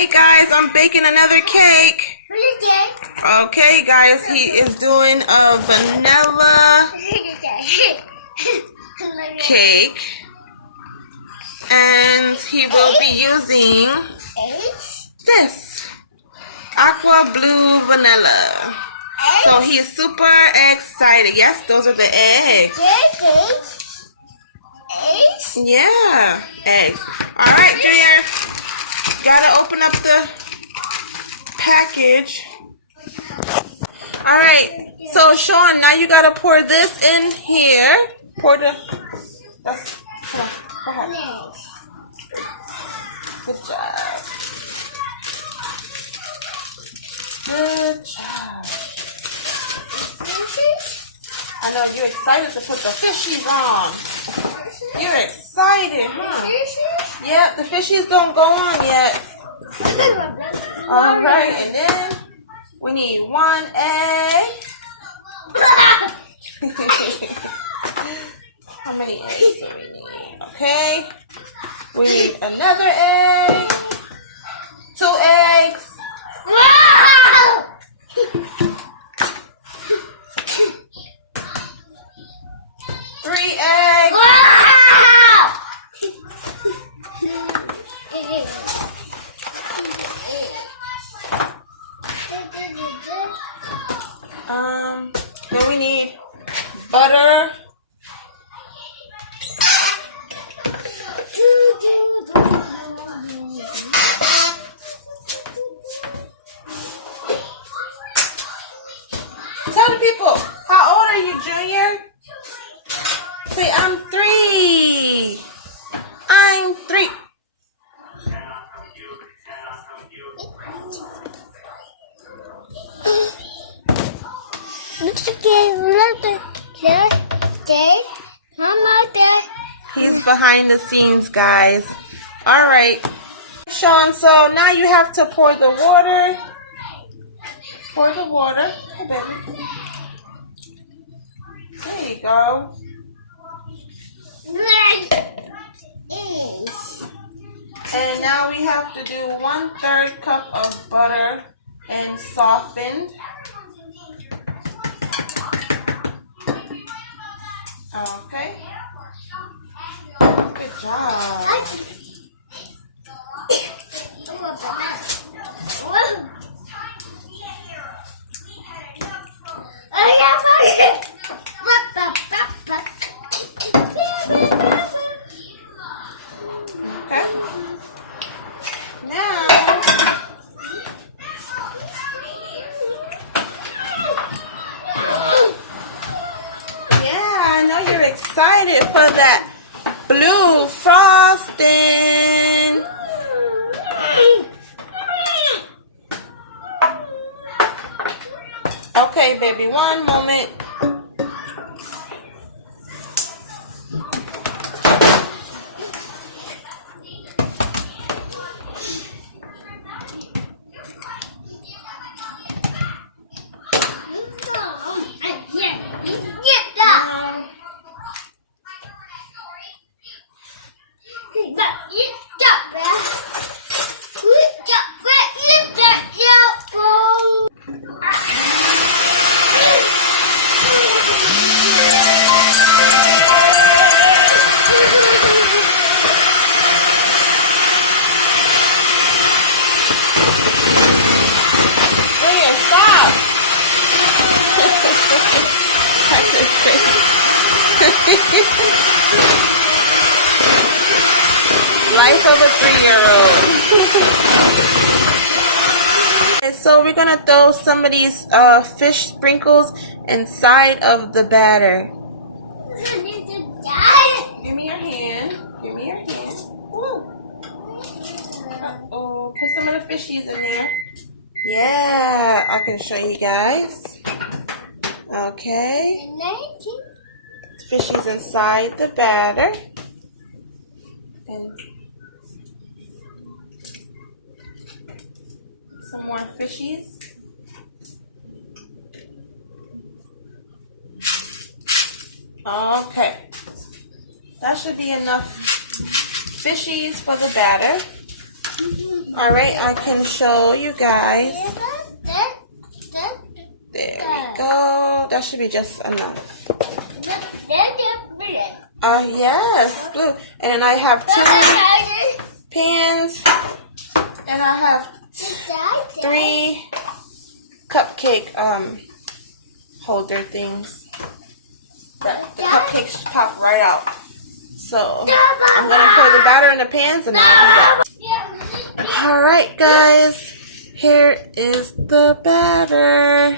Hey guys, I'm baking another cake. Okay guys, he is doing a vanilla cake. And he will be using this Aqua Blue Vanilla. So he's super excited. Yes, those are the eggs. Yeah, eggs. Alright, Junior. Gotta open up the package. Alright, so Shawn, now you gotta pour this in here. Pour the... Come on, go ahead. Good job. Good job. I know you're excited to put the fishies on. You're excited, huh? Yeah, the fishies don't go on yet. Alright, and then we need 1 egg. How many eggs do we need? Okay. We need another egg. 2 eggs. 3 eggs. Then we need butter. Tell the people, how old are you, Junior? Say, I'm 3. I'm 3. He's behind the scenes, guys. Alright. Shawn, so now you have to pour the water. Pour the water. Hey, baby. There you go. And now we have to do 1/3 cup of butter and softened. Okay. Good job. You're excited for that blue frosting. Okay, baby, one moment. Life of a 3-year-old. So we're gonna throw some of these fish sprinkles inside of the batter. Give me your hand. Give me your hand. Woo. Uh-oh. Put some of the fishies in there. Yeah, I can show you guys. Okay. Fishies inside the batter. And some more fishies. Okay. That should be enough fishies for the batter. Alright, I can show you guys. There we go. That should be just enough. Yes, blue. And then I have 2 pans. And I have 3 cupcake holder things. The cupcakes pop right out. So I'm gonna pour the batter in the pans and then I'll do that. Alright guys, here is the batter.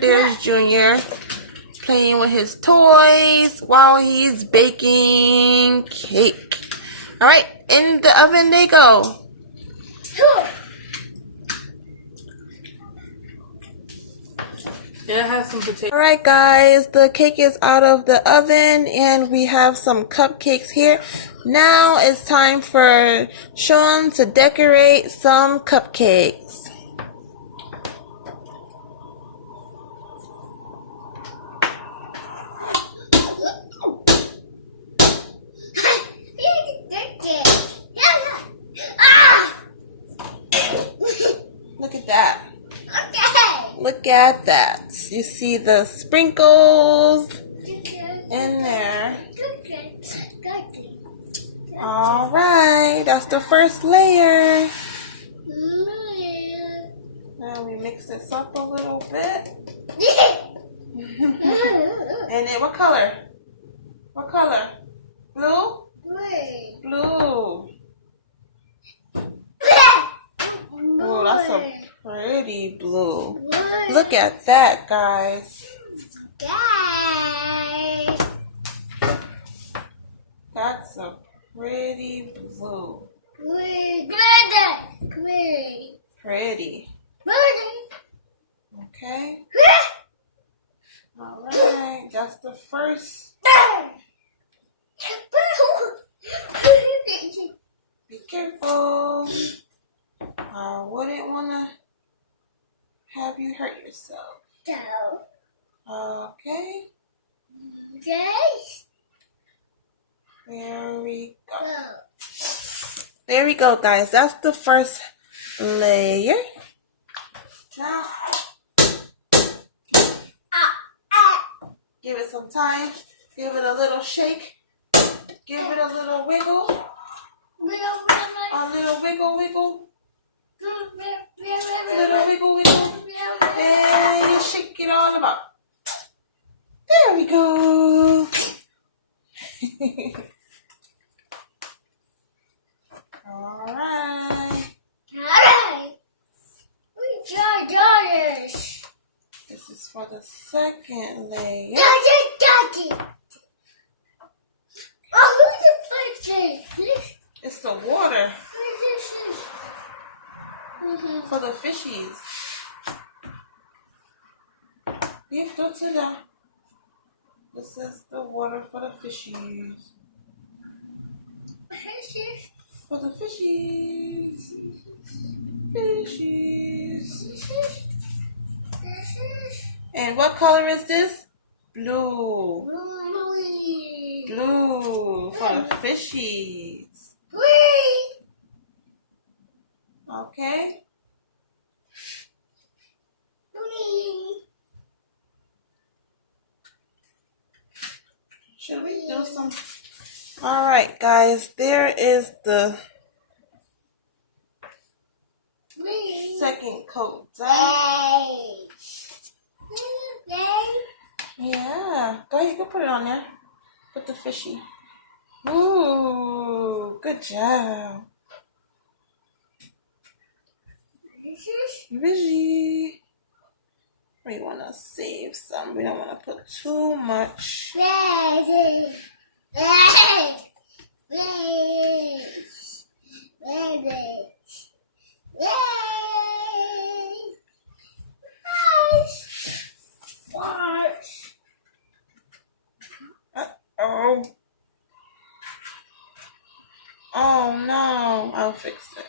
There's Junior playing with his toys while he's baking cake. Alright, in the oven they go. It has some potato. Alright guys, the cake is out of the oven and we have some cupcakes here. Now it's time for Shawn to decorate some cupcakes. Look at that. Look at that. You see the sprinkles in there. Alright, that's the first layer. Now we mix this up a little bit. And then what color? What color? Blue? Blue. Oh, that's a pretty blue. Look at that, guys. That's a pretty blue. Pretty. Okay. Alright, that's the first. Be careful. I wouldn't want to have you hurt yourself. Okay. There we go. There we go, guys. That's the first layer. Now, give it some time. Give it a little shake. Give it a little wiggle. A little wiggle, wiggle. Little wiggle, wiggle. And you shake it all about. There we go. Alright. This is for the second layer. It's the water for the fishies. Don't sit down. This is the water for the fishies. For the fishies. Fishies. And what color is this? Blue. Blue for the fishies. Okay. Should we do some? Alright, guys, there is the second coat done. Yeah. Go ahead, you can put it on there. Put the fishy. Ooh, good job. Fishy. We want to save some. We don't want to put too much. Watch. Uh-oh. Oh no. I'll fix it.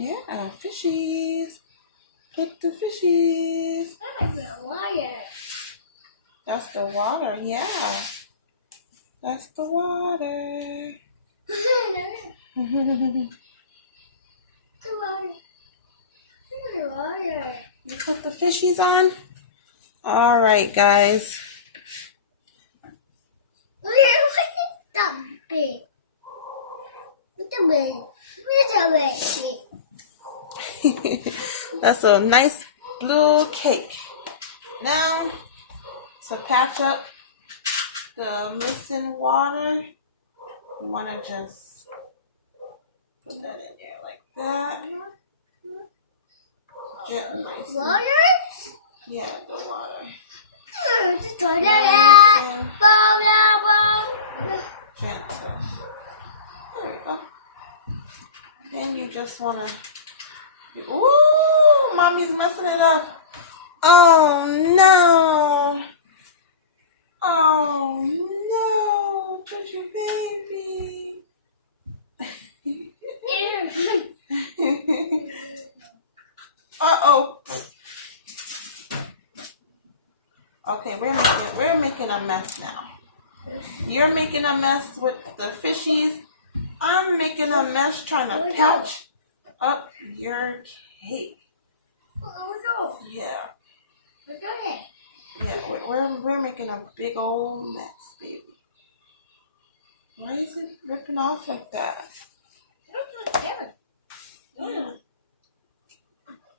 Yeah, fishies. Put the fishies. That's the water. That's the water, yeah. That's the water. The water. You put the fishies on? Alright, guys. That's a nice blue cake. Now, to patch up the missing water, you want to just put that in there like that. Gently, nice. Water? Yeah, the water. Gentle. There we go. Then you just want to... Ooh, mommy's messing it up. Oh, no. Oh, no. Put your baby. Uh-oh. Okay, we're making a mess now. You're making a mess with the fishies. I'm making a mess trying to patch up your cake. Yeah. Yeah, we're making a big old mess, baby. Why is it ripping off like that? Yeah.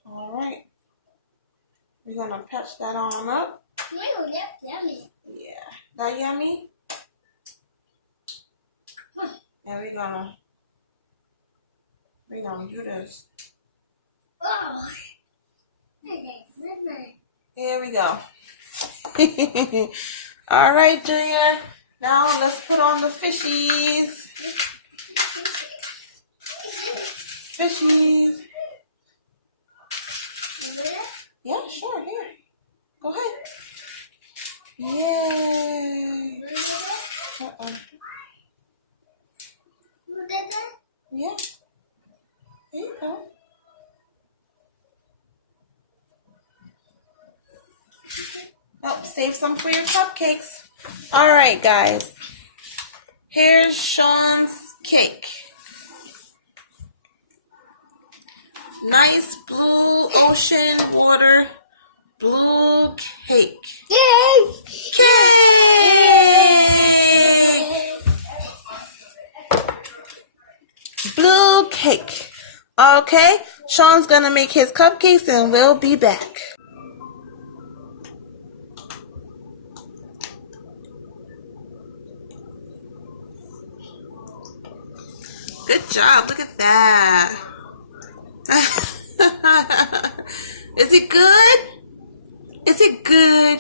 All right. We're gonna patch that on up. Yummy. Yeah. That yummy? And we're gonna do this. Oh. Here we go. All right, Junior. Now let's put on the fishies. Fishies. Yeah, sure. Here. Go ahead. Yay. Uh-oh. Yeah. There you go. Oh, save some for your cupcakes. All right, guys. Here's Shawn's cake. Nice blue ocean water blue cake. Cake! Blue cake. Okay, Shawn's gonna make his cupcakes and we'll be back. Good job, look at that. Is it good? Is it good?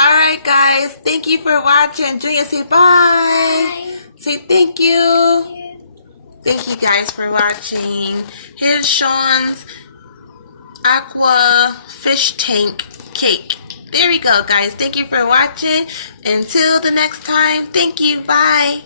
Alright guys, thank you for watching. Junior, say bye. Bye. Say thank you. Thank you guys for watching. Here's Shawn's Aqua fish tank cake. There we go guys. Thank you for watching. Until the next time, thank you. Bye.